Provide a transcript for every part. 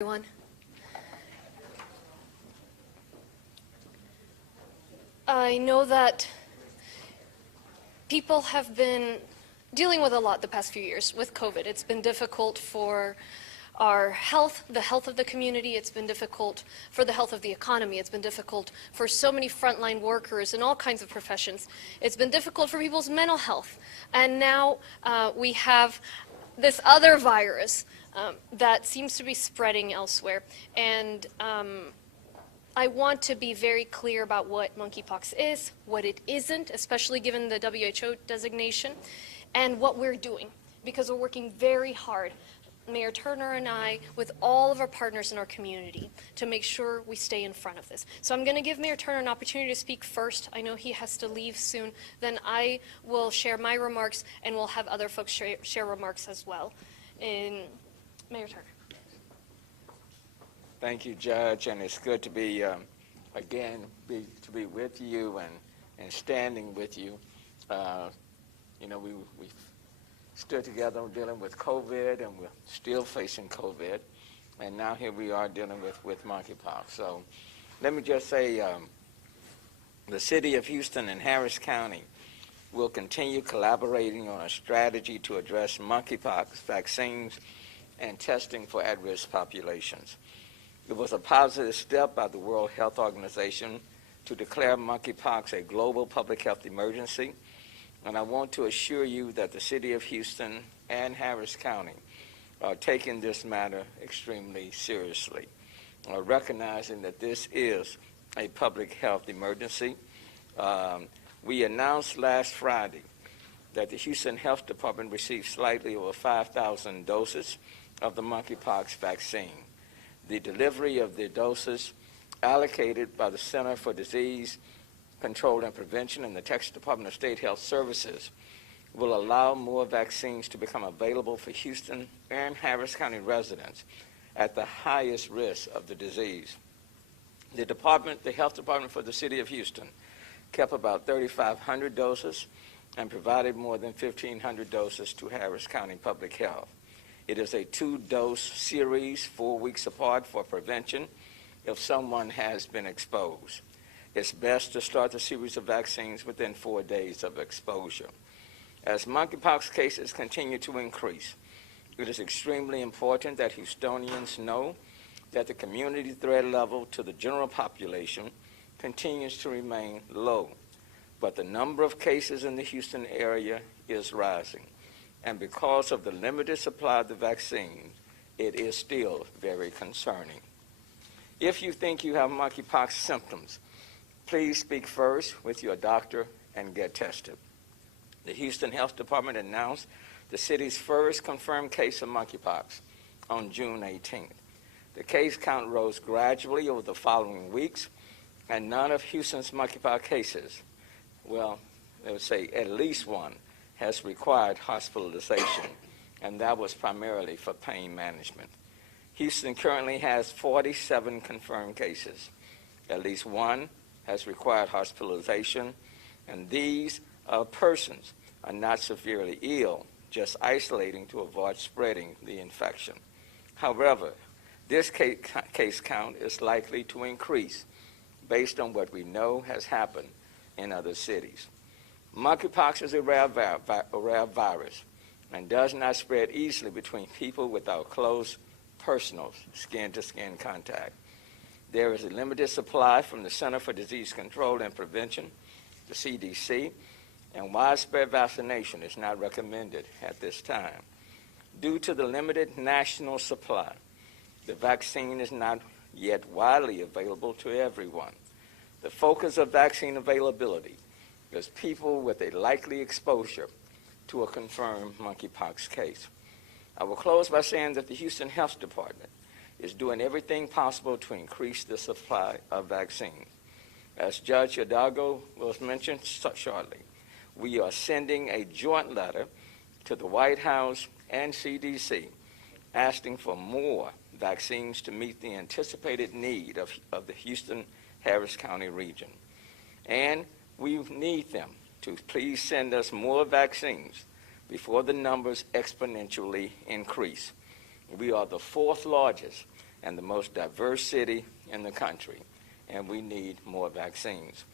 Everyone. I know that people have been dealing with a lot the past few years with COVID. It's been difficult for our health, the health of the community. It's been difficult for the health of the economy. It's been difficult for so many frontline workers in all kinds of professions. It's been difficult for people's mental health. And now we have this other virus that seems to be spreading elsewhere. And I want to be very clear about what monkeypox is, what it isn't, especially given the WHO designation, and what we're doing, because we're working very hard, Mayor Turner and I, with all of our partners in our community to make sure we stay in front of this. So I'm going to give Mayor Turner an opportunity to speak first. I know he has to leave soon. Then I will share my remarks, and we'll have other folks share remarks as well. Mayor Turner. Thank you, Judge, and it's good to be, again, to be with you and standing with you. We stood together dealing with COVID, and we're still facing COVID, and now here we are dealing with monkeypox. So let me just say the City of Houston and Harris County will continue collaborating on a strategy to address monkeypox vaccines and testing for at-risk populations. It was a positive step by the World Health Organization to declare monkeypox a global public health emergency, and I want to assure you that the City of Houston and Harris County are taking this matter extremely seriously, recognizing that this is a public health emergency. We announced last Friday that the Houston Health Department received slightly over 5,000 doses of the monkeypox vaccine. The delivery of the doses allocated by the Center for Disease Control and Prevention and the Texas Department of State Health Services will allow more vaccines to become available for Houston and Harris County residents at the highest risk of the disease. The Health Department for the City of Houston kept about 3,500 doses and provided more than 1,500 doses to Harris County Public Health. It is a 2-dose series, 4 weeks apart, for prevention if someone has been exposed. It's best to start the series of vaccines within 4 days of exposure. As monkeypox cases continue to increase, it is extremely important that Houstonians know that the community threat level to the general population continues to remain low, but the number of cases in the Houston area is rising. And because of the limited supply of the vaccine, it is still very concerning. If you think you have monkeypox symptoms, please speak first with your doctor and get tested. The Houston Health Department announced the city's first confirmed case of monkeypox on June 18th. The case count rose gradually over the following weeks, and none of Houston's monkeypox cases, well, they would say at least one, has required hospitalization, and that was primarily for pain management. Houston currently has 47 confirmed cases. At least one has required hospitalization, and these persons are not severely ill, just isolating to avoid spreading the infection. However, this case count is likely to increase based on what we know has happened in other cities. Monkeypox is a rare virus and does not spread easily between people without close personal skin-to-skin contact. There is a limited supply from the Center for Disease Control and Prevention, the CDC, and widespread vaccination is not recommended at this time. Due to the limited national supply, the vaccine is not yet widely available to everyone. The focus of vaccine availability is people with a likely exposure to a confirmed monkeypox case. I will close by saying that the Houston Health Department is doing everything possible to increase the supply of vaccines. As Judge Hidalgo will mention shortly, we are sending a joint letter to the White House and CDC asking for more vaccines to meet the anticipated need of the Houston-Harris County region. And we need them to please send us more vaccines before the numbers exponentially increase. We are the 4th largest and the most diverse city in the country, and we need more vaccines.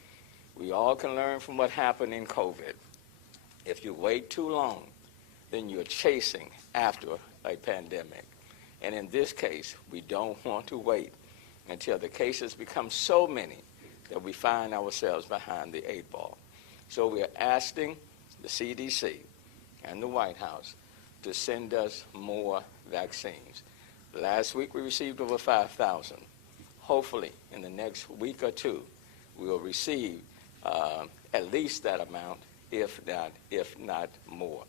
We all can learn from what happened in COVID. If you wait too long, then you're chasing after a pandemic. And in this case, we don't want to wait until the cases become so many that we find ourselves behind the 8 ball. So we're asking the CDC and the White House to send us more vaccines. Last week we received over 5,000. Hopefully in the next week or two we'll receive at least that amount, if not more.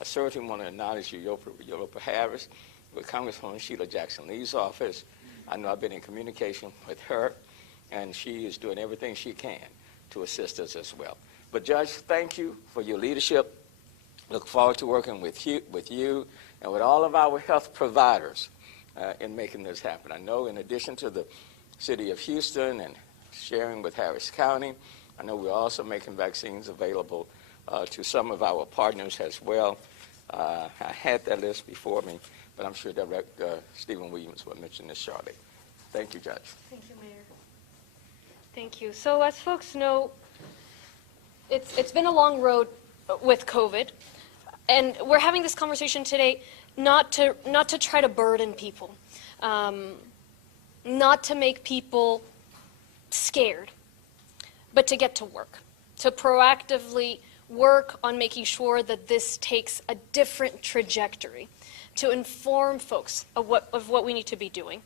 I certainly want to acknowledge Europa Harris with Congresswoman Sheila Jackson-Lee's office. I know I've been in communication with her, and she is doing everything she can to assist us as well. But Judge, thank you for your leadership. Look forward to working with you and with all of our health providers in making this happen. I know in addition to the city of Houston and sharing with Harris County, I know we're also making vaccines available to some of our partners as well. I had that list before me, but I'm sure Director Stephen Williams will mention this shortly. Thank you, Judge. Thank you, Mayor. Thank you. So as folks know, it's been a long road with COVID, and we're having this conversation today not to try to burden people, not to make people scared, but to get to work, to proactively work on making sure that this takes a different trajectory, to inform folks of what we need to be doing.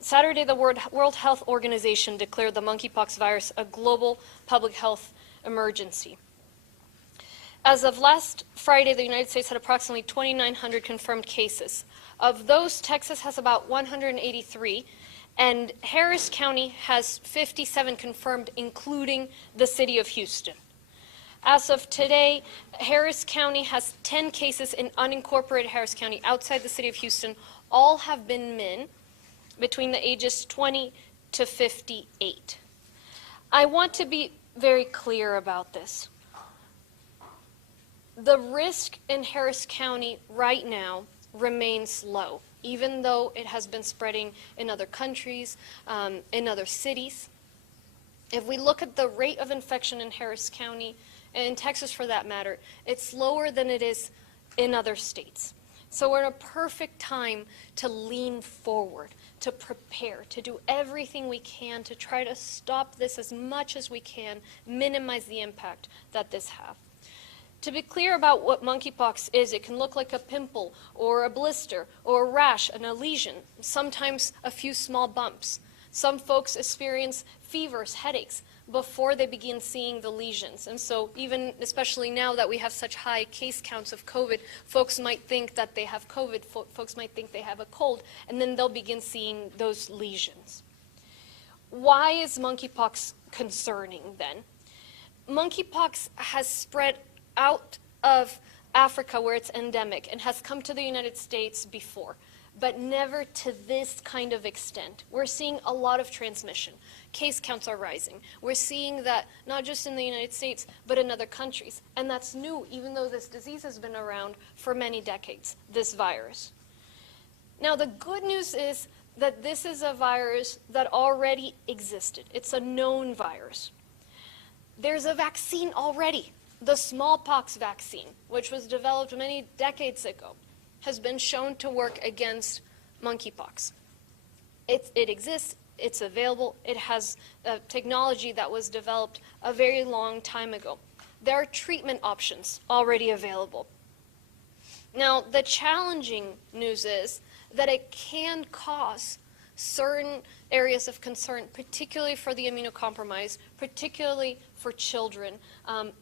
Saturday, the World Health Organization declared the monkeypox virus a global public health emergency. As of last Friday, the United States had approximately 2,900 confirmed cases. Of those, Texas has about 183, and Harris County has 57 confirmed, including the city of Houston. As of today, Harris County has 10 cases in unincorporated Harris County outside the city of Houston. All have been men between the ages 20 to 58. I want to be very clear about this. The risk in Harris County right now remains low, even though it has been spreading in other countries, in other cities. If we look at the rate of infection in Harris County, and in Texas for that matter, it's lower than it is in other states. So we're in a perfect time to lean forward, to prepare, to do everything we can to try to stop this as much as we can, minimize the impact that this has. To be clear about what monkeypox is, it can look like a pimple or a blister or a rash and a lesion, sometimes a few small bumps. Some folks experience fevers, headaches, before they begin seeing the lesions. And so even, especially now that we have such high case counts of COVID, folks might think that they have COVID, folks might think they have a cold, and then they'll begin seeing those lesions. Why is monkeypox concerning then? Monkeypox has spread out of Africa where it's endemic and has come to the United States before, but never to this kind of extent. We're seeing a lot of transmission. Case counts are rising. We're seeing that not just in the United States, but in other countries. And that's new, even though this disease has been around for many decades, this virus. Now, the good news is that this is a virus that already existed. It's a known virus. There's a vaccine already. The smallpox vaccine, which was developed many decades ago, has been shown to work against monkeypox. It exists, it's available, it has a technology that was developed a very long time ago. There are treatment options already available. Now, the challenging news is that it can cause certain areas of concern, particularly for the immunocompromised, particularly for children.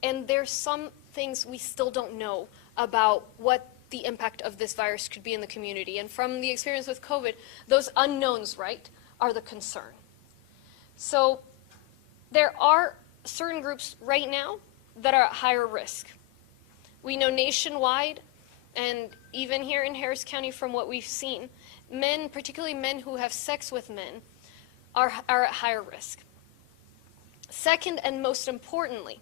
And there's some things we still don't know about what the impact of this virus could be in the community. And from the experience with COVID, those unknowns, right, are the concern. So there are certain groups right now that are at higher risk. We know nationwide, and even here in Harris County from what we've seen, men, particularly men who have sex with men, are at higher risk. Second, and most importantly,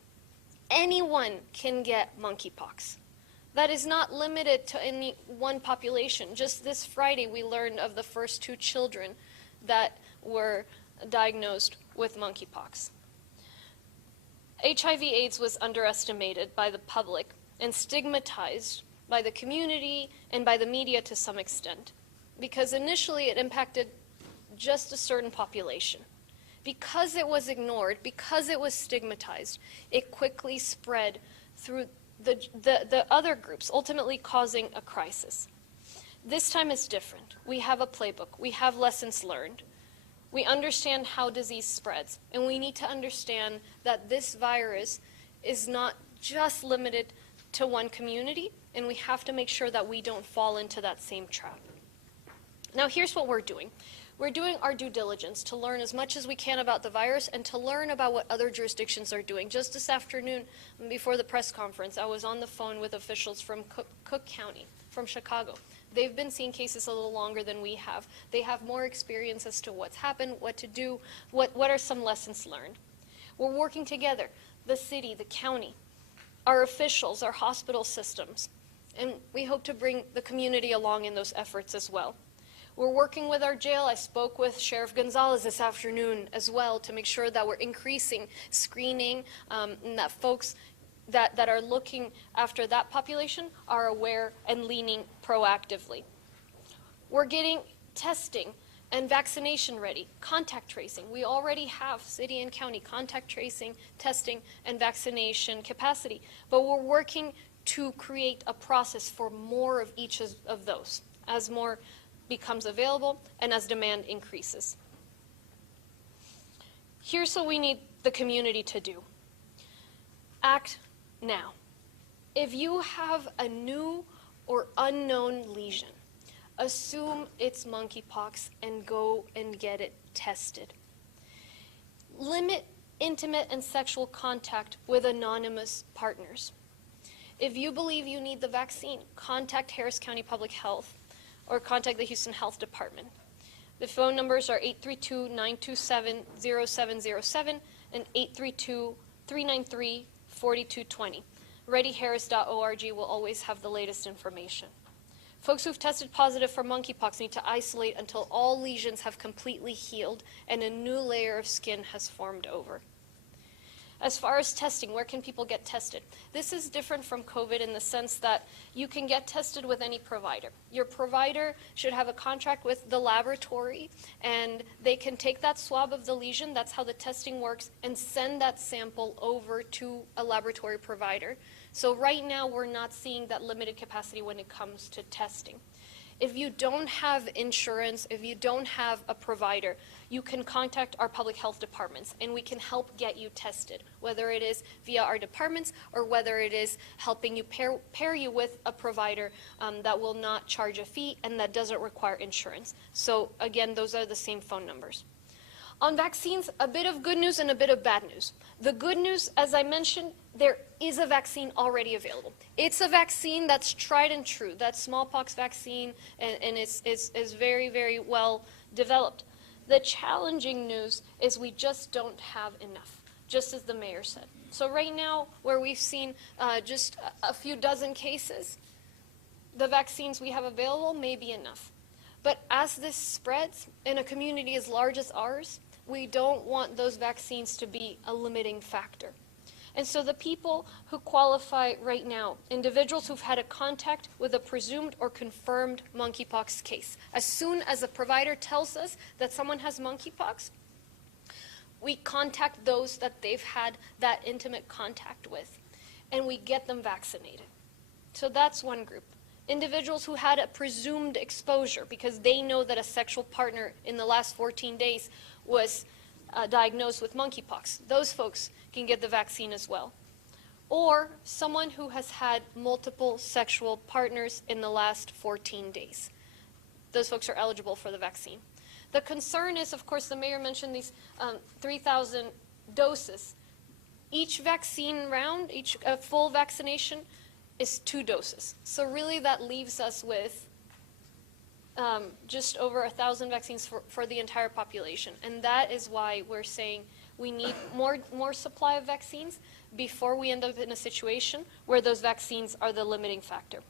anyone can get monkeypox. That is not limited to any one population. Just this Friday, we learned of the first 2 children that were diagnosed with monkeypox. HIV/AIDS was underestimated by the public and stigmatized by the community and by the media to some extent, because initially it impacted just a certain population. Because it was ignored, because it was stigmatized, it quickly spread through the other groups, ultimately causing a crisis. This time is different. We have a playbook. We have lessons learned. We understand how disease spreads, and we need to understand that this virus is not just limited to one community, and we have to make sure that we don't fall into that same trap. Now, here's what we're doing. We're doing our due diligence to learn as much as we can about the virus and to learn about what other jurisdictions are doing. Just this afternoon, before the press conference, I was on the phone with officials from Cook County, from Chicago. They've been seeing cases a little longer than we have. They have more experience as to what's happened, what to do, what are some lessons learned. We're working together, the city, the county, our officials, our hospital systems, and we hope to bring the community along in those efforts as well. We're working with our jail. I spoke with Sheriff Gonzalez this afternoon as well to make sure that we're increasing screening, and that folks that are looking after that population are aware and leaning proactively. We're getting testing and vaccination ready, contact tracing. We already have city and county contact tracing, testing, and vaccination capacity, but we're working to create a process for more of each of those as more becomes available and as demand increases. Here's what we need the community to do. Act now. If you have a new or unknown lesion, assume it's monkeypox and go and get it tested. Limit intimate and sexual contact with anonymous partners. If you believe you need the vaccine, contact Harris County Public Health or contact the Houston Health Department. The phone numbers are 832-927-0707 and 832-393-4220. ReadyHarris.org will always have the latest information. Folks who've tested positive for monkeypox need to isolate until all lesions have completely healed and a new layer of skin has formed over. As far as testing, where can people get tested? This is different from COVID in the sense that you can get tested with any provider. Your provider should have a contract with the laboratory, and they can take that swab of the lesion, that's how the testing works, and send that sample over to a laboratory provider. So right now, we're not seeing that limited capacity when it comes to testing. If you don't have insurance, if you don't have a provider, you can contact our public health departments and we can help get you tested, whether it is via our departments or whether it is helping you pair you with a provider that will not charge a fee and that doesn't require insurance. So again, those are the same phone numbers. On vaccines, a bit of good news and a bit of bad news. The good news, as I mentioned, there is a vaccine already available. It's a vaccine that's tried and true. That smallpox vaccine, and is very, very well developed. The challenging news is we just don't have enough, just as the mayor said. So right now, where we've seen just a few dozen cases, the vaccines we have available may be enough. But as this spreads in a community as large as ours, we don't want those vaccines to be a limiting factor. And so the people who qualify right now, individuals who've had a contact with a presumed or confirmed monkeypox case, as soon as a provider tells us that someone has monkeypox, we contact those that they've had that intimate contact with, and we get them vaccinated. So that's one group. Individuals who had a presumed exposure because they know that a sexual partner in the last 14 days was diagnosed with monkeypox. Those folks can get the vaccine as well. Or someone who has had multiple sexual partners in the last 14 days. Those folks are eligible for the vaccine. The concern is, of course, the mayor mentioned these 3,000 doses. Each vaccine round, each full vaccination is 2 doses. So really that leaves us with just over 1,000 vaccines for the entire population. And that is why we're saying we need more supply of vaccines before we end up in a situation where those vaccines are the limiting factor.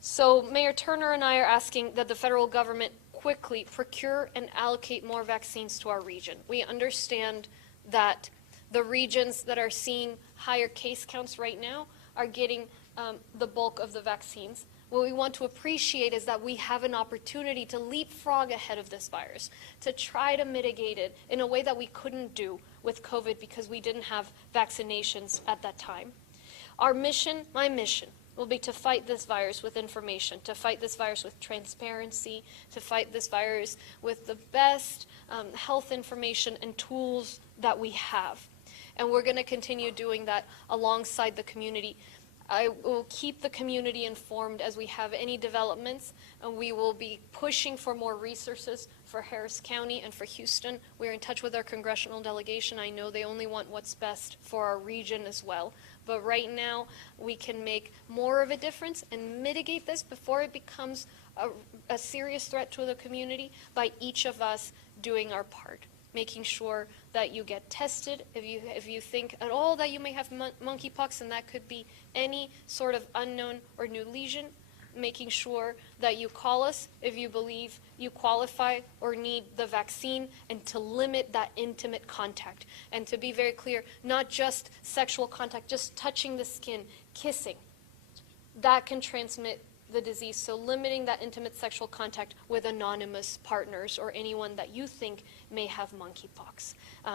So Mayor Turner and I are asking that the federal government quickly procure and allocate more vaccines to our region. We understand that the regions that are seeing higher case counts right now are getting the bulk of the vaccines. What we want to appreciate is that we have an opportunity to leapfrog ahead of this virus, to try to mitigate it in a way that we couldn't do with COVID because we didn't have vaccinations at that time. Our mission, my mission, will be to fight this virus with information, to fight this virus with transparency, to fight this virus with the best health information and tools that we have. And we're going to continue doing that alongside the community. I will keep the community informed as we have any developments, and we will be pushing for more resources for Harris County and for Houston. We're in touch with our congressional delegation. I know they only want what's best for our region as well. But right now, we can make more of a difference and mitigate this before it becomes a serious threat to the community by each of us doing our part. Making sure that you get tested if you think at all that you may have monkeypox, and that could be any sort of unknown or new lesion. Making sure that you call us if you believe you qualify or need the vaccine, and to limit that intimate contact. And to be very clear, not just sexual contact, just touching the skin, kissing, that can transmit the disease. So limiting that intimate sexual contact with anonymous partners or anyone that you think may have monkeypox.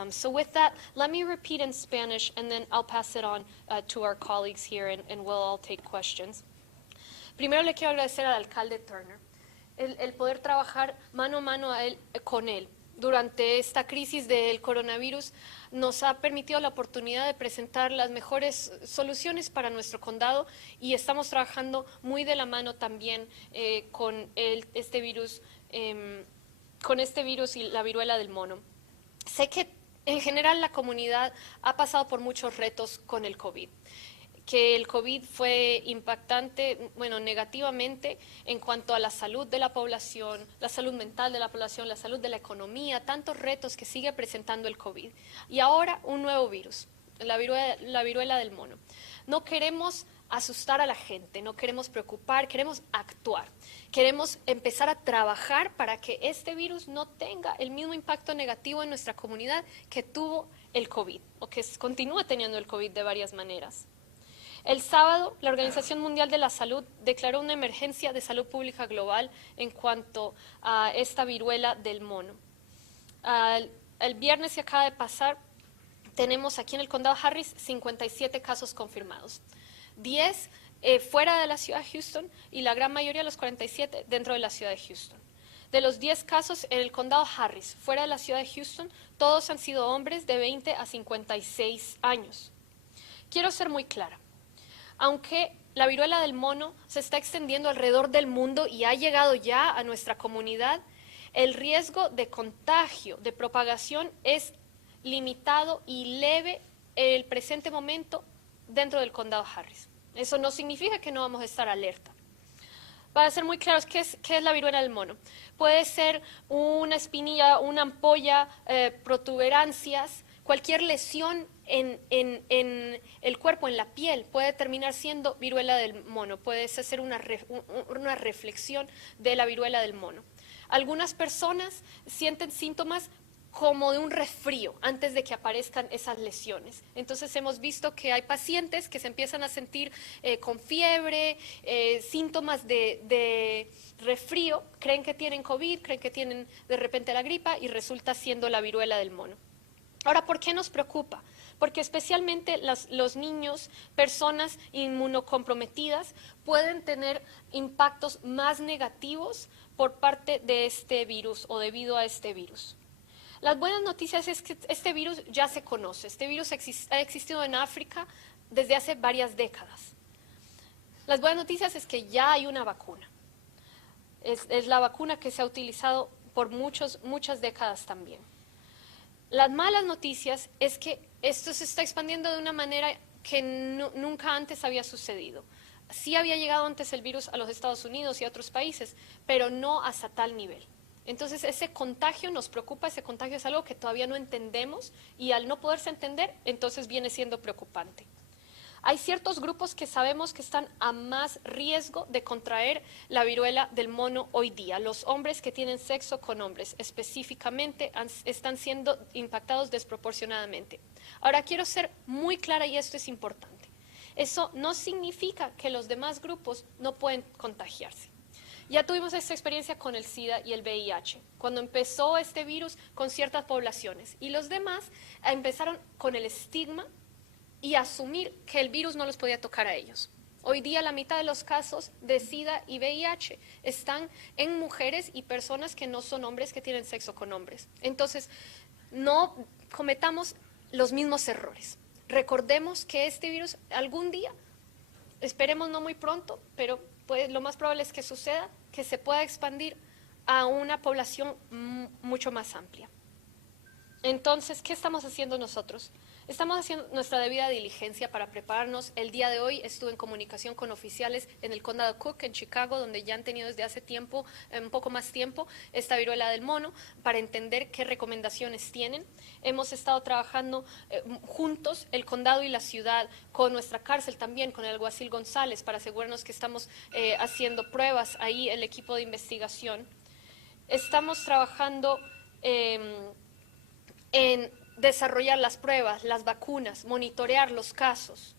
So with that, let me repeat in Spanish, and then I'll pass it on to our colleagues here, and we'll all take questions. Primero le quiero agradecer al alcalde Turner el poder trabajar mano a mano con él. Durante esta crisis del coronavirus nos ha permitido la oportunidad de presentar las mejores soluciones para nuestro condado, y estamos trabajando muy de la mano también con este virus y la viruela del mono. Sé que en general la comunidad ha pasado por muchos retos con el COVID. Que el COVID fue impactante, negativamente en cuanto a la salud de la población, la salud mental de la población, la salud de la economía, tantos retos que sigue presentando el COVID. Y ahora un nuevo virus, la viruela del mono. No queremos asustar a la gente, no queremos preocupar, queremos actuar. Queremos empezar a trabajar para que este virus no tenga el mismo impacto negativo en nuestra comunidad que tuvo el COVID, o que continúa teniendo el COVID de varias maneras. El sábado, la Organización Mundial de la Salud declaró una emergencia de salud pública global en cuanto a esta viruela del mono. El viernes que acaba de pasar, tenemos aquí en el condado Harris 57 casos confirmados. 10 fuera de la ciudad de Houston, y la gran mayoría de los 47 dentro de la ciudad de Houston. De los 10 casos en el condado Harris, fuera de la ciudad de Houston, todos han sido hombres de 20 a 56 años. Quiero ser muy clara. Aunque la viruela del mono se está extendiendo alrededor del mundo y ha llegado ya a nuestra comunidad, el riesgo de contagio, de propagación, es limitado y leve en el presente momento dentro del condado Harris. Eso no significa que no vamos a estar alerta. Para ser muy claros, ¿qué es la viruela del mono? Puede ser una espinilla, una ampolla, protuberancias, cualquier lesión en el cuerpo, en la piel, puede terminar siendo viruela del mono. Puede ser una reflexión de la viruela del mono. Algunas personas sienten síntomas como de un resfrío antes de que aparezcan esas lesiones. Entonces hemos visto que hay pacientes que se empiezan a sentir con fiebre, síntomas de resfrío, creen que tienen COVID, creen que tienen de repente la gripa, y resulta siendo la viruela del mono. Ahora, ¿por qué nos preocupa? Porque especialmente los niños, personas inmunocomprometidas, pueden tener impactos más negativos por parte de este virus o debido a este virus. Las buenas noticias es que este virus ya se conoce. Este virus ha existido en África desde hace varias décadas. Las buenas noticias es que ya hay una vacuna. Es la vacuna que se ha utilizado por muchas décadas también. Las malas noticias es que esto se está expandiendo de una manera que nunca antes había sucedido. Sí había llegado antes el virus a los Estados Unidos y a otros países, pero no hasta tal nivel. Entonces ese contagio nos preocupa, ese contagio es algo que todavía no entendemos, y al no poderse entender, entonces viene siendo preocupante. Hay ciertos grupos que sabemos que están a más riesgo de contraer la viruela del mono hoy día. Los hombres que tienen sexo con hombres específicamente están siendo impactados desproporcionadamente. Ahora quiero ser muy clara y esto es importante. Eso no significa que los demás grupos no pueden contagiarse. Ya tuvimos esta experiencia con el SIDA y el VIH, cuando empezó este virus con ciertas poblaciones y los demás empezaron con el estigma y asumir que el virus no los podía tocar a ellos. Hoy día la mitad de los casos de SIDA y VIH están en mujeres y personas que no son hombres, que tienen sexo con hombres. Entonces, no cometamos los mismos errores. Recordemos que este virus algún día, esperemos no muy pronto, pero lo más probable es que suceda, que se pueda expandir a una población mucho más amplia. Entonces, ¿qué estamos haciendo nosotros? Estamos haciendo nuestra debida diligencia para prepararnos. El día de hoy estuve en comunicación con oficiales en el condado de Cook, en Chicago, donde ya han tenido desde hace tiempo, un poco más tiempo, esta viruela del mono, para entender qué recomendaciones tienen. Hemos estado trabajando juntos, el condado y la ciudad, con nuestra cárcel también, con el alguacil González, para asegurarnos que estamos haciendo pruebas ahí, el equipo de investigación. Estamos trabajando en desarrollar las pruebas, las vacunas, monitorear los casos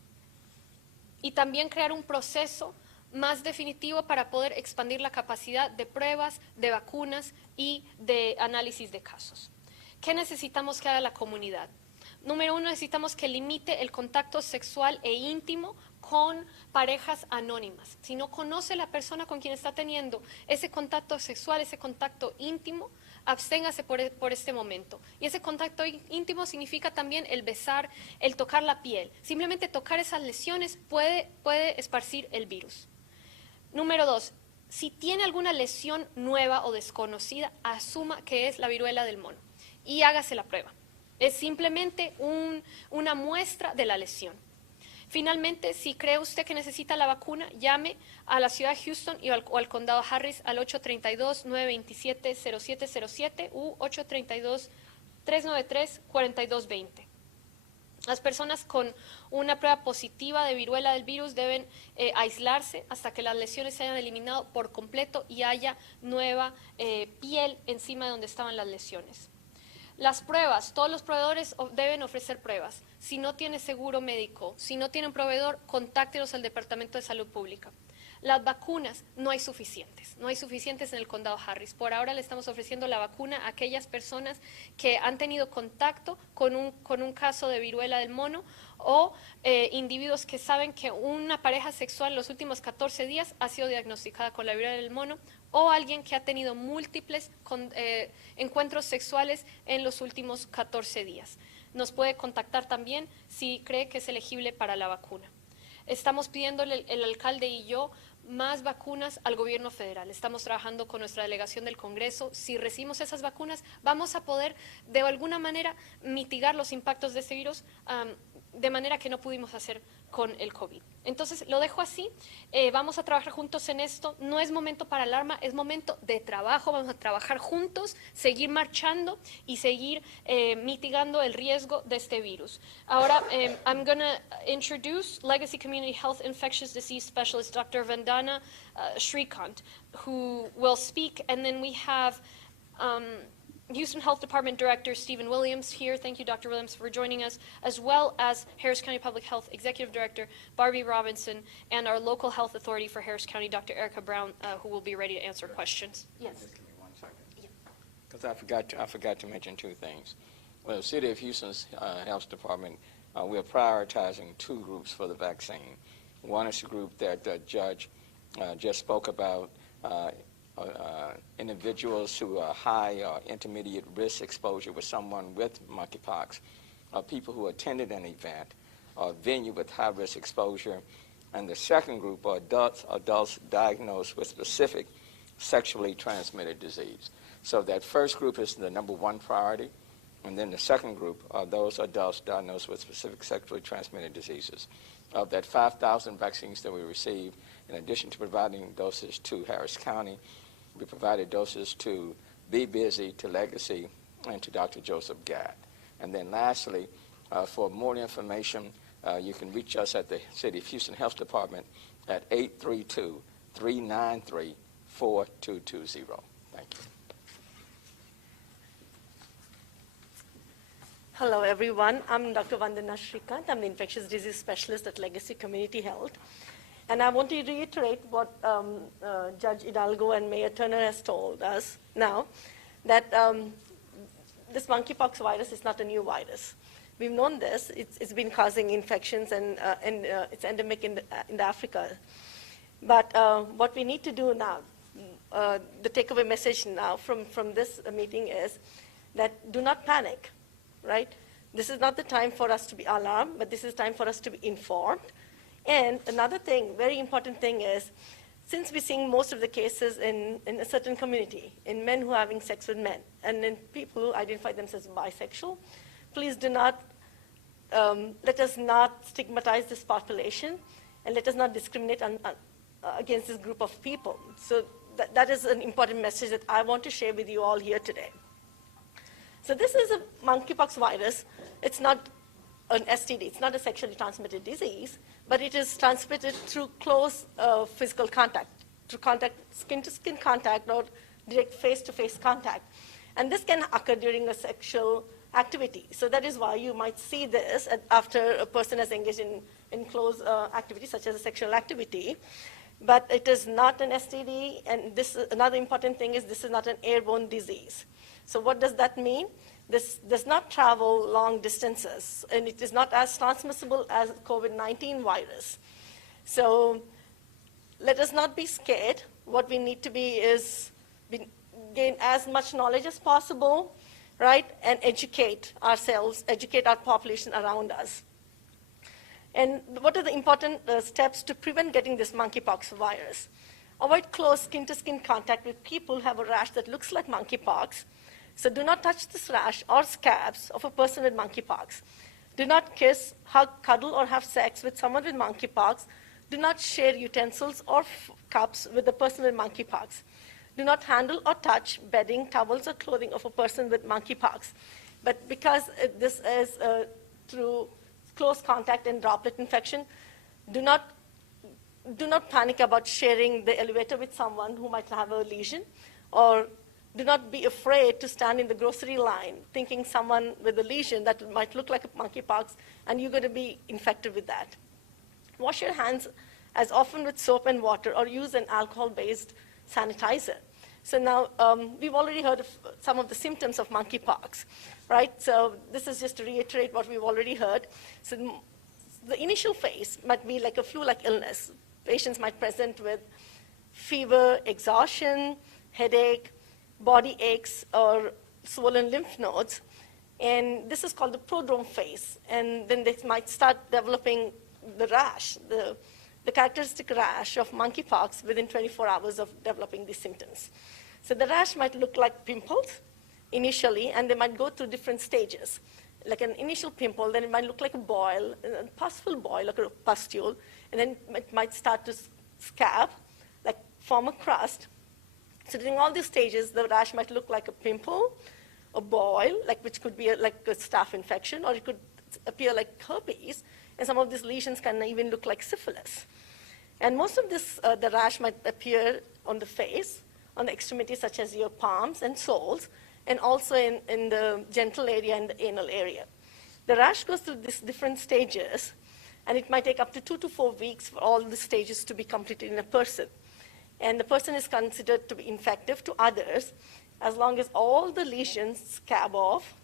y también crear un proceso más definitivo para poder expandir la capacidad de pruebas, de vacunas y de análisis de casos. ¿Qué necesitamos que haga la comunidad? Número uno, necesitamos que limite el contacto sexual e íntimo con parejas anónimas. Si no conoce la persona con quien está teniendo ese contacto sexual, ese contacto íntimo, absténgase por este momento. Y ese contacto íntimo significa también el besar, el tocar la piel. Simplemente tocar esas lesiones puede esparcir el virus. Número dos, si tiene alguna lesión nueva o desconocida, asuma que es la viruela del mono y hágase la prueba. Es simplemente una muestra de la lesión. Finalmente, si cree usted que necesita la vacuna, llame a la ciudad de Houston o al condado Harris al 832-927-0707 u 832-393-4220. Las personas con una prueba positiva de viruela del virus deben aislarse hasta que las lesiones se hayan eliminado por completo y haya nueva piel encima de donde estaban las lesiones. Las pruebas, todos los proveedores deben ofrecer pruebas. Si no tiene seguro médico, si no tiene un proveedor, contáctelos al Departamento de Salud Pública. Las vacunas no hay suficientes en el condado Harris. Por ahora le estamos ofreciendo la vacuna a aquellas personas que han tenido contacto con un caso de viruela del mono o individuos que saben que una pareja sexual en los últimos 14 días ha sido diagnosticada con la viruela del mono o alguien que ha tenido múltiples encuentros sexuales en los últimos 14 días. Nos puede contactar también si cree que es elegible para la vacuna. Estamos pidiéndole el alcalde y yo más vacunas al gobierno federal. Estamos trabajando con nuestra delegación del Congreso. Si recibimos esas vacunas, vamos a poder de alguna manera mitigar los impactos de este virus de manera que no pudimos hacer con el COVID. Entonces, lo dejo así. Vamos a trabajar juntos en esto. No es momento para alarma, es momento de trabajo. Vamos a trabajar juntos, seguir marchando y seguir mitigando el riesgo de este virus. Ahora, I'm going to introduce Legacy Community Health Infectious Disease Specialist, Dr. Vandana Shrikant, who will speak, and then we have Houston Health Department Director Stephen Williams here. Thank you, Dr. Williams, for joining us, as well as Harris County Public Health Executive Director Barbie Robinson and our local health authority for Harris County, Dr. Erica Brown, who will be ready to answer questions. Yes. Just give me 1 second. Because I forgot to mention 2 things. Well, the City of Houston's Health Department, we are prioritizing 2 groups for the vaccine. One is the group that Judge just spoke about, individuals who are high or intermediate risk exposure with someone with monkeypox, people who attended an event or venue with high risk exposure. And the second group are adults diagnosed with specific sexually transmitted disease. So that first group is the #1 priority, and then the second group are those adults diagnosed with specific sexually transmitted diseases. Of that 5,000 vaccines that we received, in addition to providing doses to Harris County, we provided doses to Be Busy, to Legacy, and to Dr. Joseph Gatt. And then lastly, for more information, You can reach us at the City of Houston Health Department at 832-393-4220. Thank you. Hello, everyone. I'm Dr. Vandana Shrikant. I'm the infectious disease specialist at Legacy Community Health. And I want to reiterate what Judge Hidalgo and Mayor Turner has told us now, that this monkeypox virus is not a new virus. We've known this. It's been causing infections, and it's endemic in Africa. But what we need to do now, the takeaway message now from this meeting is that do not panic, right? This is not the time for us to be alarmed, but this is time for us to be informed. And another thing, very important thing is, since we're seeing most of the cases in a certain community, in men who are having sex with men, and in people who identify themselves as bisexual, please do not, let us not stigmatize this population, and let us not discriminate against this group of people. So that is an important message that I want to share with you all here today. So this is a monkeypox virus. It's not an STD. It's not a sexually transmitted disease, but it is transmitted through close physical contact, through contact, skin-to-skin contact, or direct face-to-face contact. And this can occur during a sexual activity. So that is why you might see this after a person has engaged in close activity, such as a sexual activity. But it is not an STD, and this another important thing is this is not an airborne disease. So what does that mean? This does not travel long distances, and it is not as transmissible as COVID-19 virus. So let us not be scared. What we need to be is gain as much knowledge as possible, right, and educate ourselves, educate our population around us. And what are the important steps to prevent getting this monkeypox virus? Avoid close skin-to-skin contact with people who have a rash that looks like monkeypox. So do not touch this rash or scabs of a person with monkeypox. Do not kiss, hug, cuddle, or have sex with someone with monkeypox. Do not share utensils or cups with a person with monkeypox. Do not handle or touch bedding, towels, or clothing of a person with monkeypox. But because this is through close contact and droplet infection, do not panic about sharing the elevator with someone who might have a lesion, or do not be afraid to stand in the grocery line thinking someone with a lesion that might look like a monkeypox, and you're going to be infected with that. Wash your hands as often with soap and water, or use an alcohol-based sanitizer. So now we've already heard of some of the symptoms of monkeypox, right? So this is just to reiterate what we've already heard. So the initial phase might be like a flu-like illness. Patients might present with fever, exhaustion, headache, body aches, or swollen lymph nodes. And this is called the prodrome phase. And then they might start developing the rash, the characteristic rash of monkeypox within 24 hours of developing these symptoms. So the rash might look like pimples initially, and they might go through different stages. Like an initial pimple, then it might look like a boil, a pusful boil, like a pustule, and then it might start to scab, like form a crust. So during all these stages, the rash might look like a pimple, a boil, which could be like a staph infection, or it could appear like herpes, and some of these lesions can even look like syphilis. And most of this, the rash might appear on the face, on the extremities such as your palms and soles, and also in the genital area and the anal area. The rash goes through these different stages, and it might take up to 2 to 4 weeks for all the stages to be completed in a person. And the person is considered to be infective to others as long as all the lesions scab off,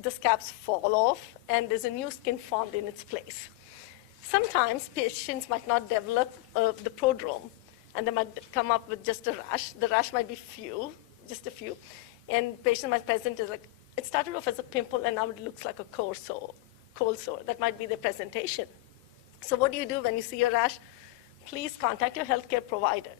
the scabs fall off, and there's a new skin formed in its place. Sometimes patients might not develop the prodrome, and they might come up with just a rash. The rash might be just a few, and patient might present as like, it started off as a pimple, and now it looks like a cold sore. That might be the presentation. So what do you do when you see a rash? Please contact your healthcare provider.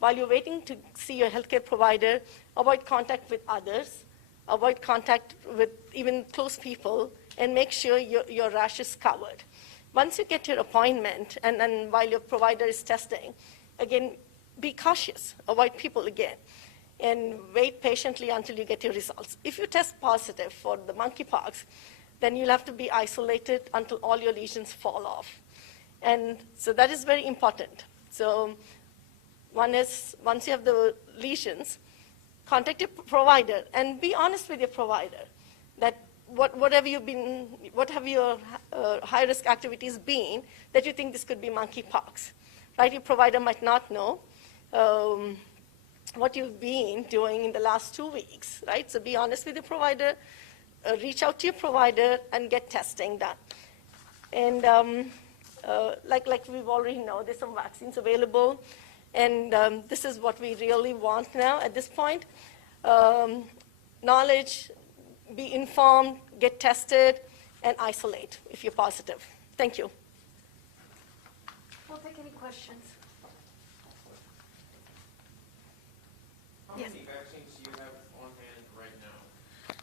While you're waiting to see your healthcare provider, avoid contact with others, avoid contact with even close people, and make sure your rash is covered. Once you get your appointment, and while your provider is testing, again, be cautious, avoid people again, and wait patiently until you get your results. If you test positive for the monkeypox, then you'll have to be isolated until all your lesions fall off. And so that is very important. So one is, once you have the lesions, contact your provider and be honest with your provider that what have your high-risk activities been that you think this could be monkeypox, right? Your provider might not know what you've been doing in the last 2 weeks, right? So be honest with your provider, reach out to your provider, and get testing done. And like we've already know, there's some vaccines available, and this is what we really want now at this point. Knowledge, be informed, get tested, and isolate if you're positive. Thank you. We'll take any questions. How many vaccines do you have on hand right now?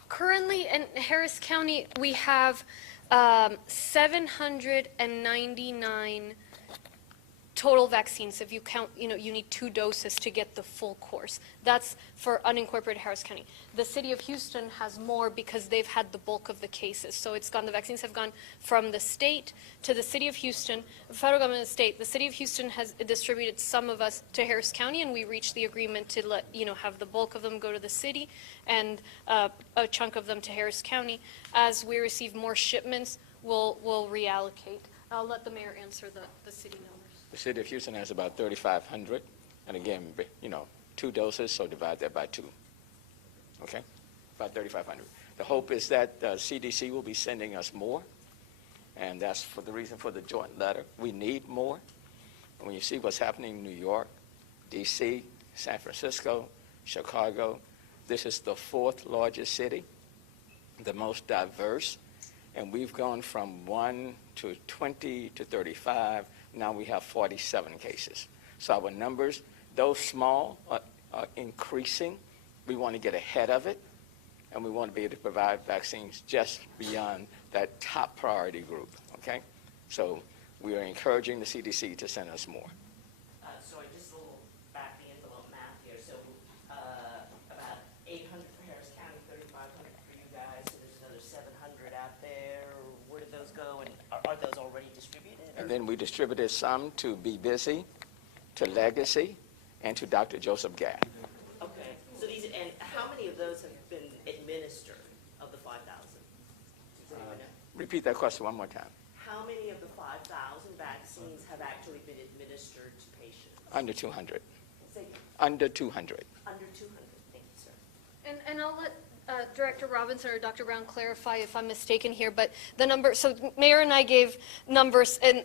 Currently in Harris County, we have 799 total vaccines. If you count, you need 2 doses to get the full course. That's for unincorporated Harris County. The city of Houston has more because they've had the bulk of the cases. So the vaccines have gone from the state to the city of Houston, the federal government and the state. The city of Houston has distributed some of us to Harris County, and we reached the agreement to let, have the bulk of them go to the city and a chunk of them to Harris County. As we receive more shipments, we'll reallocate. I'll let the mayor answer the city numbers. The city of Houston has about 3,500, and again, 2 doses, so divide that by 2. Okay, about 3,500. The hope is that CDC will be sending us more, and that's for the reason for the joint letter. We need more. And when you see what's happening in New York, D.C., San Francisco, Chicago, this is the 4th largest city, the most diverse, and we've gone from 1 to 20 to 35. Now we have 47 cases. So our numbers, though small, are increasing. We want to get ahead of it, and we want to be able to provide vaccines just beyond that top priority group, okay? So we are encouraging the CDC to send us more. So just a little back the envelope math here. So about 800 for Harris County, 3,500 for you guys, so there's another 700 out there. Where did those go, and are those already distributed? And then we distributed some to Be Busy, to Legacy, and to Dr. Joseph Gadd. Okay. So and how many of those have been administered of the 5,000? Does anyone know? Repeat that question one more time. How many of the 5,000 vaccines have actually been administered to patients? Under 200. Say Under 200. under 200. Thank you, sir. And I'll let Director Robinson or Dr. Brown clarify if I'm mistaken here, but the number, so Mayor and I gave numbers and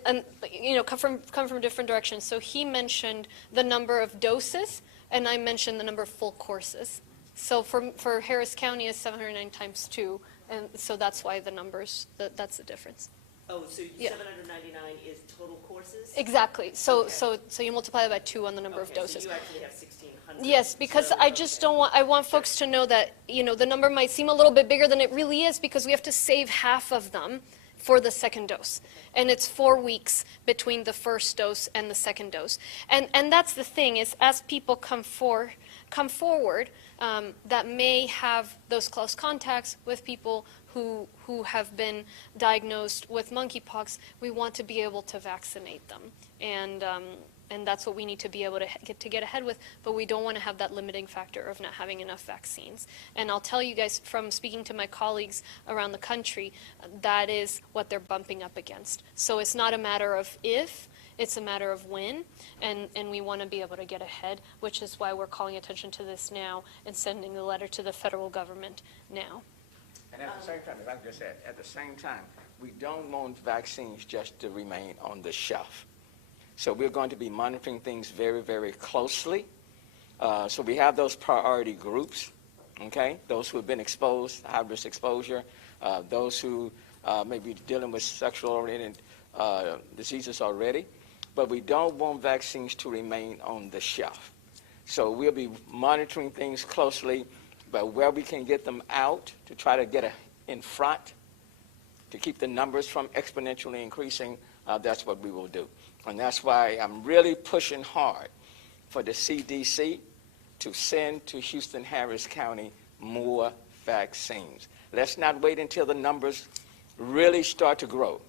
come from different directions. So he mentioned the number of doses, and I mentioned the number of full courses. So for Harris County is 709 times 2, and so that's why the numbers, that's the difference. Oh, so Yeah. 799 is total courses? Exactly. So Okay. so you multiply that by 2 on the number of Okay, doses. So you actually have 1,600. Yes, because So- I just don't want, I want folks to know that, the number might seem a little bit bigger than it really is because we have to save half of them for the second dose. And it's 4 weeks between the first dose and the second dose. And that's the thing is as people come forward that may have those close contacts with people who have been diagnosed with monkeypox, we want to be able to vaccinate them. And that's what we need to be able to get ahead with, but we don't want to have that limiting factor of not having enough vaccines. And I'll tell you guys from speaking to my colleagues around the country, that is what they're bumping up against. So it's not a matter of if, it's a matter of when, and we want to be able to get ahead, which is why we're calling attention to this now and sending the letter to the federal government now. And at the same time, as I just said, at the same time, we don't want vaccines just to remain on the shelf. So we're going to be monitoring things very, very closely. So we have those priority groups, okay? Those who have been exposed, high-risk exposure, those who may be dealing with sexual-oriented diseases already. But we don't want vaccines to remain on the shelf. So we'll be monitoring things closely, but where we can get them out to try to get in front, to keep the numbers from exponentially increasing, that's what we will do. And that's why I'm really pushing hard for the CDC to send to Houston, Harris County more vaccines. Let's not wait until the numbers really start to grow,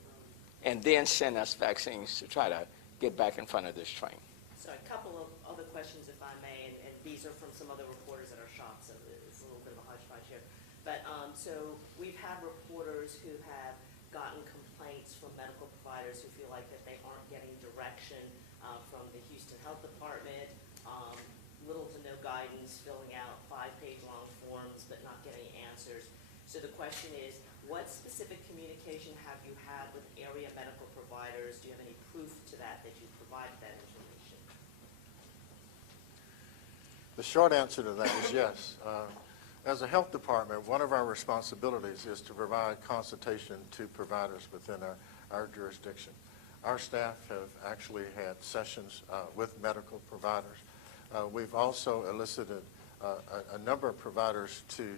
and then send us vaccines to try to get back in front of this train. So a couple of other questions, if I may, and these are from some other reporters at our shop, so it's a little bit of a hodgepodge here. But so we've had reporters who have gotten complaints from medical providers who feel like that they aren't getting direction from the Houston Health Department, little to no guidance, filling out 5-page long forms, but not getting answers. So the question is, what specific communication have you had with area medical providers? Do you have any proof to that you provided that information? The short answer to that is yes. As a health department, one of our responsibilities is to provide consultation to providers within our jurisdiction. Our staff have actually had sessions with medical providers. We've also elicited a number of providers to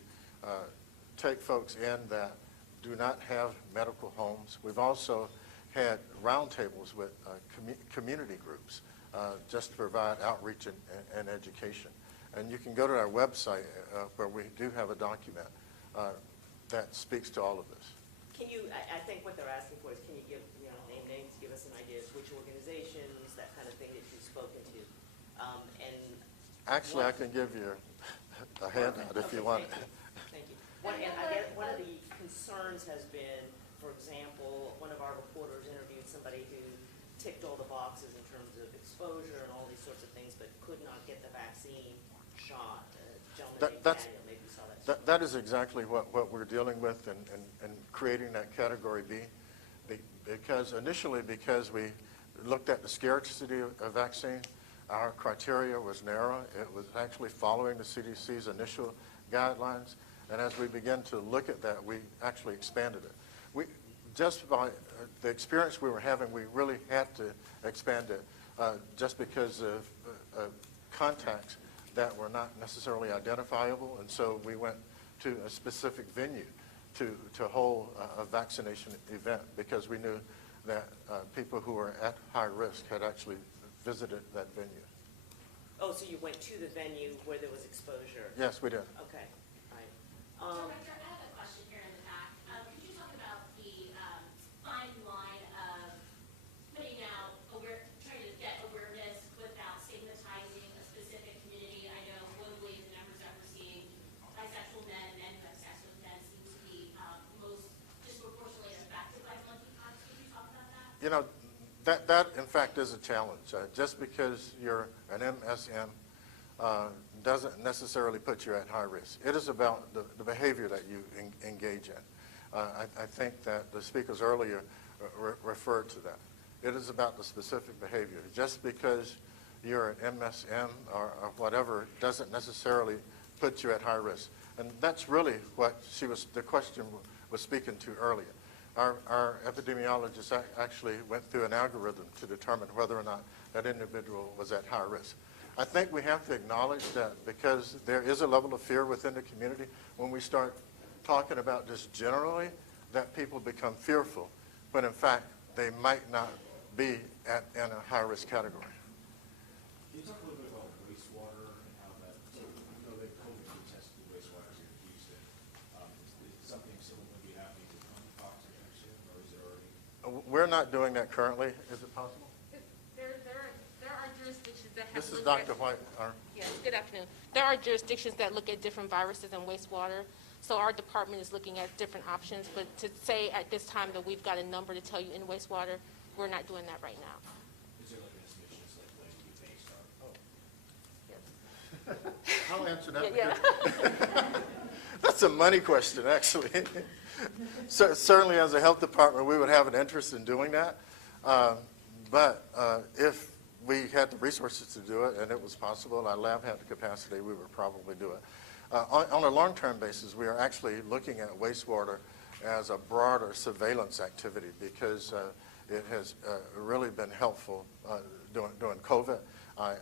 take folks in that do not have medical homes. We've also had roundtables with community groups just to provide outreach and education. And you can go to our website where we do have a document that speaks to all of this. Can you, I think what they're asking for is, can you give, name names, give us an idea of which organizations, that kind of thing that you've spoken to? And Actually, I can give you a handout if you want it. Thank you. And I guess one of the concerns has been, for example, one of our reporters interviewed somebody who ticked all the boxes in terms of exposure and all these sorts of things, but could not get the vaccine shot. Gentleman named Daniel, maybe you saw that. That is exactly what we're dealing with and creating that category B. Because initially, because we looked at the scarcity of vaccine, our criteria was narrow. It was actually following the CDC's initial guidelines. And as we began to look at that, we actually expanded it. Just by the experience we were having, we really had to expand it just because of contacts that were not necessarily identifiable. And so we went to a specific venue to hold a vaccination event because we knew that people who were at high risk had actually visited that venue. Oh, so you went to the venue where there was exposure? Yes, we did. Okay, all right. Director, I have a question here in the back. Could you talk about the fine line of putting out, trying to get awareness without stigmatizing a specific community? I know globally the numbers that we're seeing, bisexual men and men who have sex with men seem to be most disproportionately affected by monkeypox. Could you talk about that? That in fact is a challenge. Just because you're an MSM doesn't necessarily put you at high risk. It is about the behavior that you engage in. I think that the speakers earlier referred to that. It is about the specific behavior. Just because you're an MSM or whatever doesn't necessarily put you at high risk. And that's really what the question was speaking to earlier. Our epidemiologist actually went through an algorithm to determine whether or not that individual was at high risk. I think we have to acknowledge that because there is a level of fear within the community, when we start talking about this generally, that people become fearful, when in fact they might not be in a high-risk category. Can you talk a little bit about wastewater and how that, so we know that COVID tested wastewater here in Houston. Is something similar going to be happening with monkeypox next year, or is it already? We're not doing that currently. Is it possible? There are jurisdictions that have This is looked Dr. White. Yes, good afternoon. There are jurisdictions that look at different viruses in wastewater. So our department is looking at different options. But to say at this time that we've got a number to tell you in wastewater, we're not doing that right now. Is there like an estimation, like when you may start? I'll answer that. Yeah. That's a money question, actually. So, certainly, as a health department, we would have an interest in doing that. But if we had the resources to do it and it was possible, our lab had the capacity, we would probably do it. On a long-term basis, we are actually looking at wastewater as a broader surveillance activity because it has really been helpful during COVID. I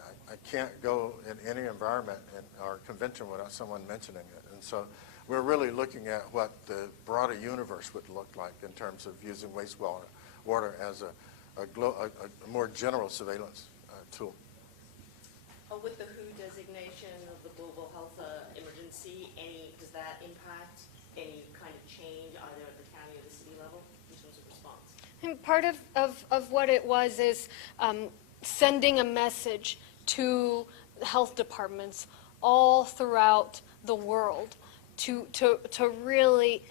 can't go in any environment or convention without someone mentioning it. And so we're really looking at what the broader universe would look like in terms of using water as a more general surveillance tool. With the WHO designation of the global health emergency, does that impact any kind of change either at the county or the city level? And part of what it was is sending a message to health departments all throughout the world to really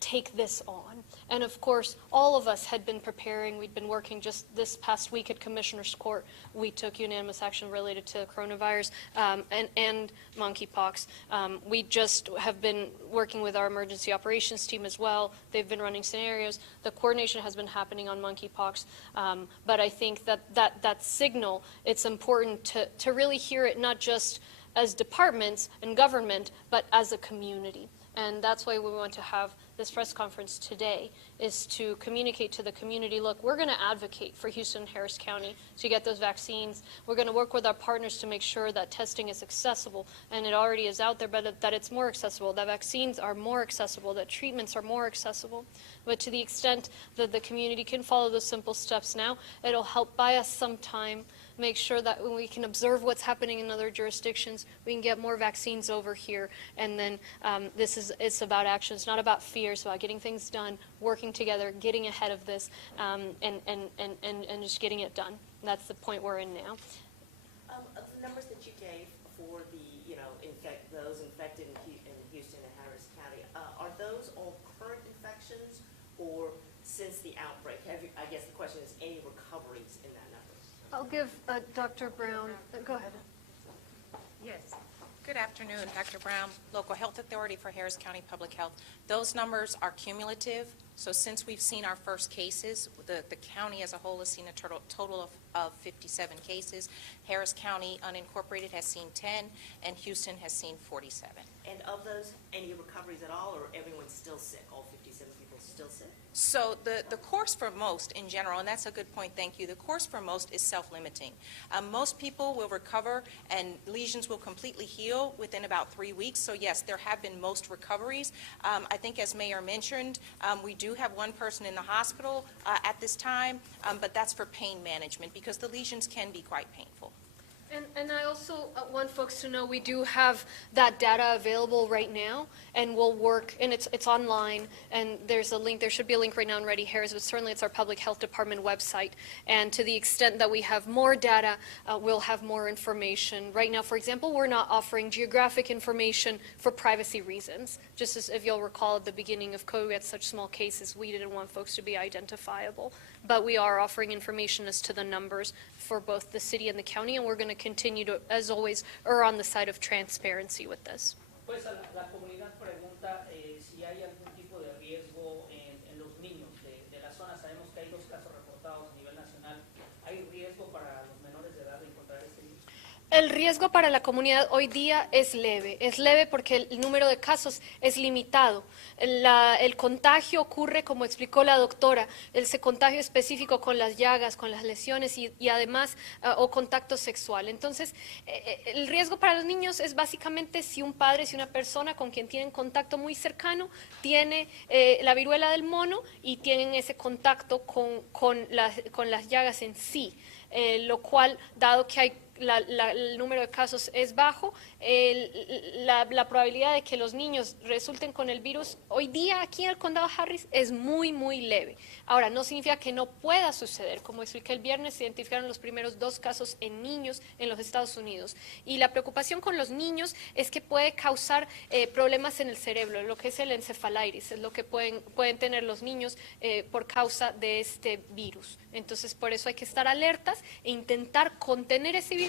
take this on. And of course, all of us had been preparing. We'd been working just this past week at Commissioner's Court. We took unanimous action related to coronavirus and monkeypox. We just have been working with our emergency operations team as well. They've been running scenarios. The coordination has been happening on monkeypox. But I think that signal, it's important to really hear it not just as departments and government, but as a community. And that's why we want to have this press conference today, is to communicate to the community, look, we're going to advocate for Houston and Harris County to get those vaccines. We're going to work with our partners to make sure that testing is accessible, and it already is out there, but that it's more accessible, that vaccines are more accessible, that treatments are more accessible. But to the extent that the community can follow those simple steps now, it'll help buy us some time, make sure that when we can observe what's happening in other jurisdictions, we can get more vaccines over here. And then it's about action. It's not about fear. It's about getting things done, working together, getting ahead of this, and just getting it done. That's the point we're in now. Of the numbers that you gave for the, those infected in Houston and Harris County, are those all current infections or since the outbreak? I guess the question is, any recoveries in that number? I'll give Dr. Brown, go ahead. Yes. Good afternoon, Dr. Brown, Local Health Authority for Harris County Public Health. Those numbers are cumulative, so since we've seen our first cases, the county as a whole has seen a total of 57 cases. Harris County unincorporated has seen 10, and Houston has seen 47. And of those, any recoveries at all, or everyone's still sick, all 57 people still sick? So the course for most in general, and that's a good point, thank you, the course for most is self-limiting. Most people will recover and lesions will completely heal within about 3 weeks. So yes, there have been most recoveries. I think as Mayor mentioned, we do have one person in the hospital at this time, but that's for pain management because the lesions can be quite painful. And I also want folks to know we do have that data available right now, and we'll work, and it's online, and there's a link, there should be a link right now in Ready Harris, but certainly it's our Public Health Department website, and to the extent that we have more data, we'll have more information. Right now, for example, we're not offering geographic information for privacy reasons. Just as if you'll recall at the beginning of COVID, we had such small cases, we didn't want folks to be identifiable. But we are offering information as to the numbers for both the city and the county, and we're going to continue to, as always, err on the side of transparency with this. Pues la comunidad pregunta si hay algún tipo de riesgo en los niños de la zona. Sabemos que hay 2 casos reportados a nivel nacional. ¿Hay riesgo para los menores de edad de encontrar este virus? El riesgo para la comunidad hoy día es leve porque el número de casos es limitado. El contagio ocurre, como explicó la doctora, ese contagio específico con las llagas, con las lesiones y además o contacto sexual. Entonces, el riesgo para los niños es básicamente si un padre, si una persona con quien tienen contacto muy cercano tiene la viruela del mono y tienen ese contacto con las llagas en sí, lo cual, dado que hay el número de casos es bajo, la probabilidad de que los niños resulten con el virus hoy día aquí en el condado Harris es muy leve. Ahora, no significa que no pueda suceder. Como expliqué el viernes, se identificaron los primeros 2 casos en niños en los Estados Unidos. Y la preocupación con los niños es que puede causar problemas en el cerebro, lo que es el encefalitis, es lo que pueden tener los niños por causa de este virus. Entonces, por eso hay que estar alertas e intentar contener ese virus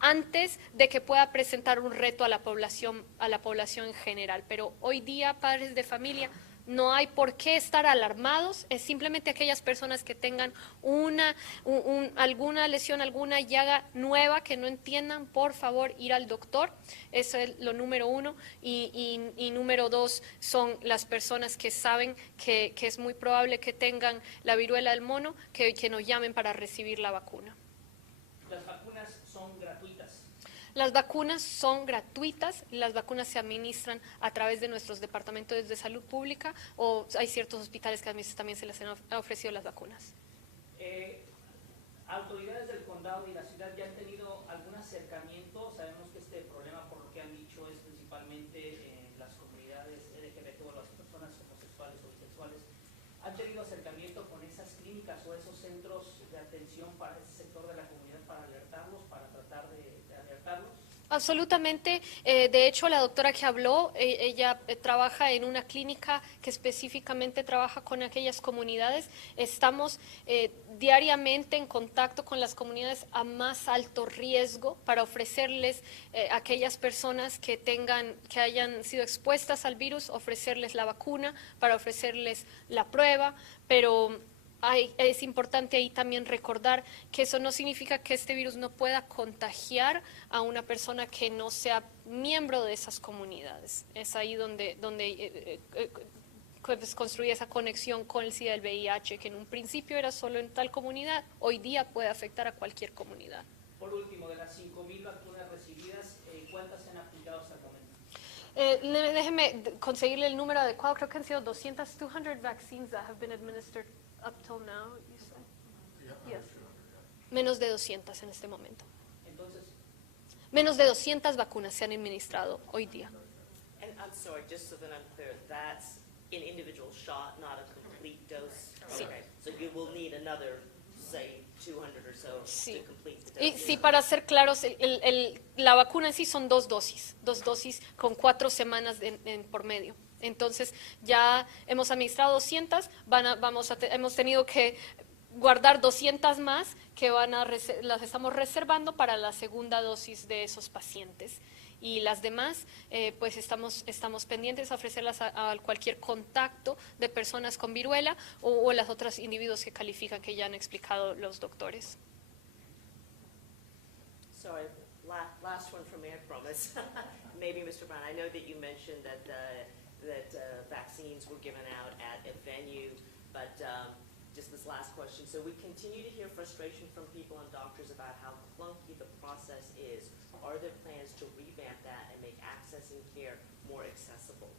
antes de que pueda presentar un reto a la población en general. Pero hoy día, padres de familia, no hay por qué estar alarmados, es simplemente aquellas personas que tengan alguna lesión, alguna llaga nueva que no entiendan, por favor, ir al doctor. Eso es lo número 1. Y número 2 son las personas que saben que es muy probable que tengan la viruela del mono, que nos llamen para recibir la vacuna. Las vacunas son gratuitas. Las vacunas son gratuitas, las vacunas se administran a través de nuestros departamentos de salud pública o hay ciertos hospitales que también se les han ofrecido las vacunas. Autoridades del condado y la ciudad ya han tenido algún acercamiento. Sabemos que este problema, por lo que han dicho, es principalmente en las comunidades LGBT o las personas homosexuales o bisexuales. ¿Han ¿Han tenido acercamiento con esas clínicas o esos centros de atención para ese sector de la comunidad para alertarlos, para tratar de alertarlos? Absolutamente. De hecho, la doctora que habló, ella trabaja en una clínica que específicamente trabaja con aquellas comunidades. Estamos diariamente en contacto con las comunidades a más alto riesgo para ofrecerles a aquellas personas que hayan sido expuestas al virus, ofrecerles la vacuna, para ofrecerles la prueba, pero es importante ahí también recordar que eso no significa que este virus no pueda contagiar a una persona que no sea miembro de esas comunidades. Es ahí donde pues, construye esa conexión con el SIDA del VIH, que en un principio era solo en tal comunidad, hoy día puede afectar a cualquier comunidad. Por último, de las 5.000 vacunas recibidas, ¿cuántas se han aplicado hasta el momento? Déjeme conseguirle el número adecuado. Creo que han sido 200 vaccines that have been administered up till now, you said? Yes. Menos de 200 en este momento. Entonces, Menos de 200 vacunas se han administrado hoy día. And I'm sorry, just so that I'm clear, that's an individual shot, not a complete dose? Sí. Okay, so you will need another, say, 200 or so Sí. to complete the dose? Y sí, para ser claros, la vacuna en sí son dos dosis con 4 semanas por medio. Entonces, ya hemos administrado 200, hemos tenido que guardar 200 más que las estamos reservando para la segunda dosis de esos pacientes. Y las demás, pues estamos pendientes a ofrecerlas a cualquier contacto de personas con viruela o las otros individuos que califican, que ya han explicado los doctores. Sorry, last one from me, I promise. Maybe, Mr. Brown, I know that you mentioned that vaccines were given out at a venue, but just this last question. So we continue to hear frustration from people and doctors about how clunky the process is. Are there plans to revamp that and make access and care more accessible?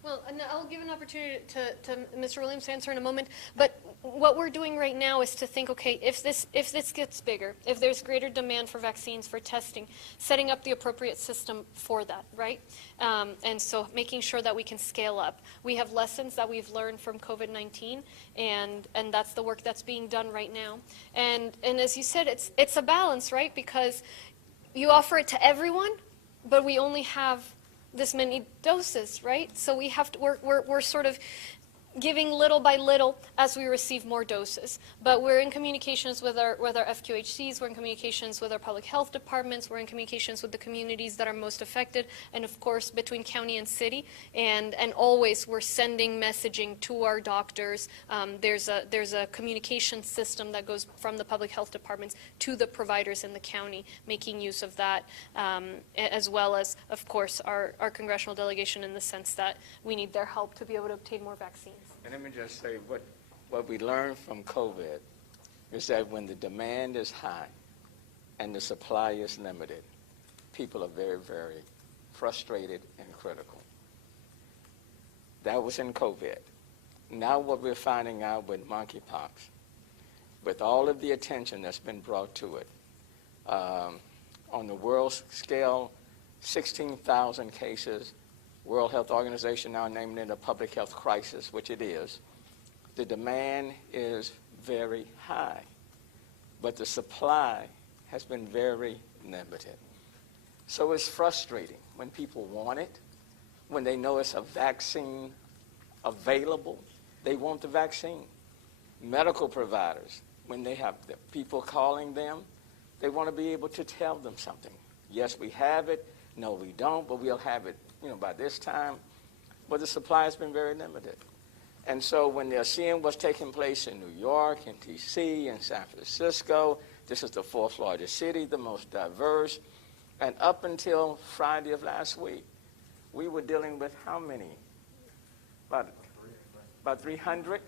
Well, and I'll give an opportunity to Mr. Williams to answer in a moment, but what we're doing right now is to think, okay, if this gets bigger, if there's greater demand for vaccines, for testing, setting up the appropriate system for that, right? And so making sure that we can scale up. We have lessons that we've learned from COVID-19, and that's the work that's being done right now. And as you said, it's a balance, right? Because you offer it to everyone, but we only have this many doses, right? So we have to, we're sort of giving little by little as we receive more doses. But we're in communications with our FQHCs, we're in communications with our public health departments, we're in communications with the communities that are most affected, and of course between county and city, and always we're sending messaging to our doctors. There's a communication system that goes from the public health departments to the providers in the county, making use of that, as well as, of course, our congressional delegation, in the sense that we need their help to be able to obtain more vaccines. And let me just say, what we learned from COVID is that when the demand is high and the supply is limited, people are very, very frustrated and critical. That was in COVID. Now what we're finding out with monkeypox, with all of the attention that's been brought to it, on the world scale, 16,000 cases, World Health Organization now naming it a public health crisis, which it is. The demand is very high, but the supply has been very limited. So it's frustrating when people want it, when they know it's a vaccine available, they want the vaccine. Medical providers, when they have the people calling them, they want to be able to tell them something. Yes, we have it. No, we don't, but we'll have it, by this time. But the supply has been very limited. And so when they're seeing what's taking place in New York, in D.C., in San Francisco, this is the fourth largest city, the most diverse. And up until Friday of last week, we were dealing with how many? About 300?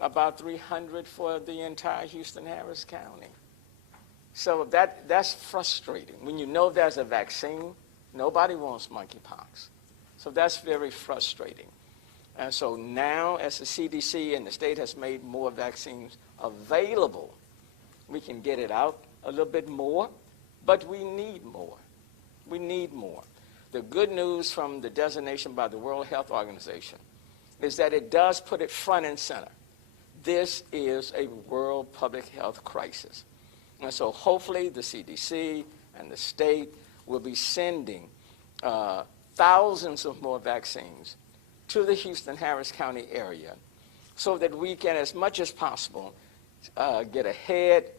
About 300 for the entire Houston-Harris County. So that's frustrating. When you know there's a vaccine, nobody wants monkeypox. So that's very frustrating. And so now, as the CDC and the state has made more vaccines available, we can get it out a little bit more, but we need more. We need more. The good news from the designation by the World Health Organization is that it does put it front and center. This is a world public health crisis. And so hopefully the CDC and the state will be sending thousands of more vaccines to the Houston-Harris County area so that we can, as much as possible, get ahead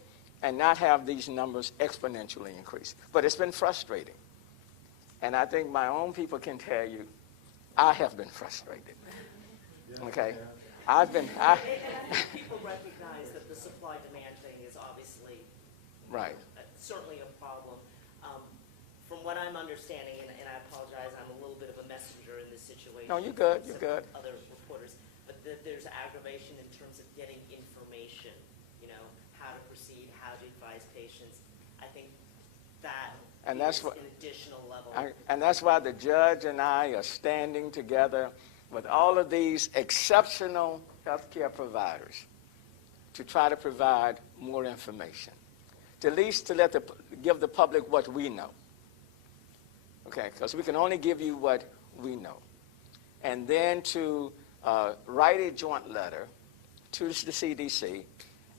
and not have these numbers exponentially increase. But it's been frustrating. And I think my own people can tell you, I have been frustrated. Okay? And I think people recognize that the supply-demand thing is obviously Right. certainly a problem. From what I'm understanding, and I apologize, I'm a little bit of a messenger in this situation. No, you're good, from you're good. Other reporters, but there's aggravation in terms of getting information, how to proceed, how to advise patients. I think that And is that's what- an additional level. And that's why the judge and I are standing together with all of these exceptional healthcare providers to try to provide more information, to at least to give the public what we know. Okay, because we can only give you what we know. And then to write a joint letter to the CDC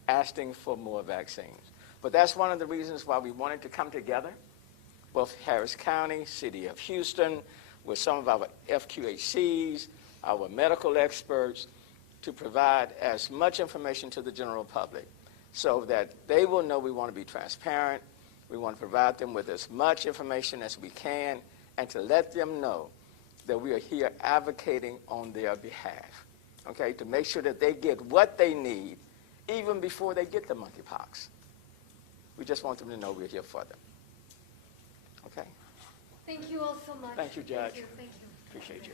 asking for more vaccines. But that's one of the reasons why we wanted to come together, both Harris County, City of Houston, with some of our FQHCs, our medical experts, to provide as much information to the general public so that they will know we want to be transparent. We want to provide them with as much information as we can and to let them know that we are here advocating on their behalf, okay, to make sure that they get what they need even before they get the monkeypox. We just want them to know we're here for them. Okay? Thank you all so much. Thank you, Judge. Thank you. Appreciate you.